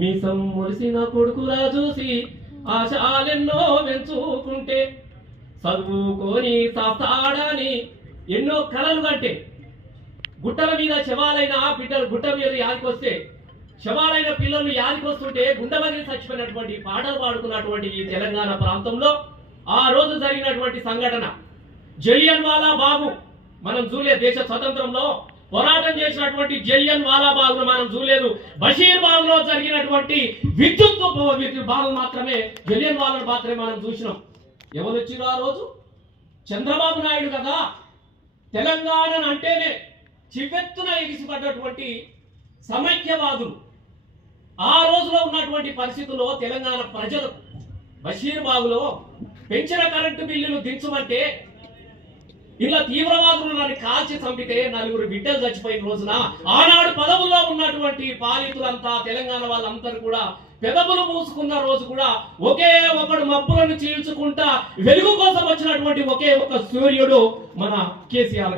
మీసం మురిసిన కొడుకులా చూసి ఆశాలెన్నో పెంచుకుంటే చదువుకొని సాస్తాడని ఎన్నో కళలు కంటే గుట్టల మీద శవాలైన బిడ్డలు గుట్ట మీద యాదికొస్తే శవాలైన పిల్లలు యాదికొస్తుంటే గుండెబగిలి చచ్చిపోయినటువంటి పాటలు పాడుకున్నటువంటి ఈ తెలంగాణ ప్రాంతంలో ఆ రోజు జరిగినటువంటి సంఘటన జలియన్ వాలా బాగు మనం చూడలేదు. దేశ స్వతంత్రంలో పోరాటం చేసినటువంటి జలియన్ వాలా బాగును మనం చూడలేదు. బషీర్ బాగులో జరిగినటువంటి విద్యుత్ బాగు మాత్రమే, జలియన్ వాలా మాత్రమే మనం చూసినాం. ఎవరు వచ్చిరు ఆ రోజు? చంద్రబాబు నాయుడు కదా. తెలంగాణ అంటేనే చివెత్తున ఎగిసిపడ్డటువంటి సమైక్యవాదులు. ఆ రోజులో ఉన్నటువంటి పరిస్థితుల్లో తెలంగాణ ప్రజలు బషీర్ బాగులో పెంచిన కరెంటు బిల్లులు దించమంటే ఇలా తీవ్రవాదులు నన్ను కాల్చి చంపితే 4 బిడ్డలు చచ్చిపోయిన రోజున ఆనాడు పదవుల్లో ఉన్నటువంటి పాలితులంతా తెలంగాణ వాళ్ళందరూ కూడా పెదవులు మూసుకున్న రోజు కూడా ఒకే ఒకడు మబ్బులను చీల్చుకుంటా వెలుగు కోసం వచ్చినటువంటి ఒకే ఒక సూర్యుడు మన కేసీఆర్.